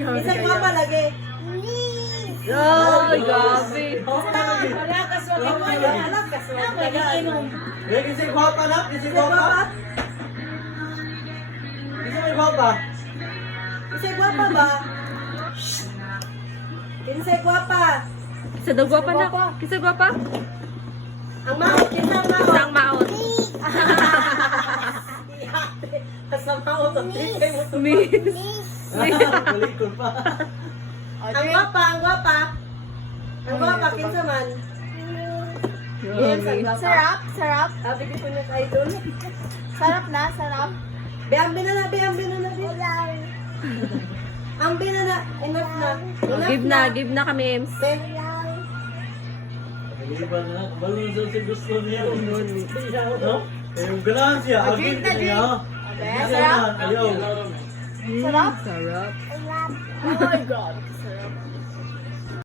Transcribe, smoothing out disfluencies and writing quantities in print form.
Isa pa lagi. Ay, gabi. Wala kaswag. Wala kaswag. Nag-iinom. Kasi guwapa na, kasi guwapa. Kasi may guwapa. Isa gwapa ba? Kinsa gwapa? Kisa daw gwapa na. Kisa gwapa? Ang maot, kinsa ang maot? Isang maot. Sa maot, ang tripay mo. Miss. Balik ko pa. Ang gwapa, ang gwapa. Ang gwapa, kinsa man. Yes, ang gwapa. Sarap, sarap. Sabi ko na kay Idol. Sarap na, sarap. Ambi na na, ambi na na. Ambi na na, enough na. Give na kami, Ems. Be, Nag-iban na. Balon sa gusto niya. No? Eh, yung ganahan siya. Agin ka niya. Sarap. Ayaw. Sarap? Sarap. Oh my God, sarap.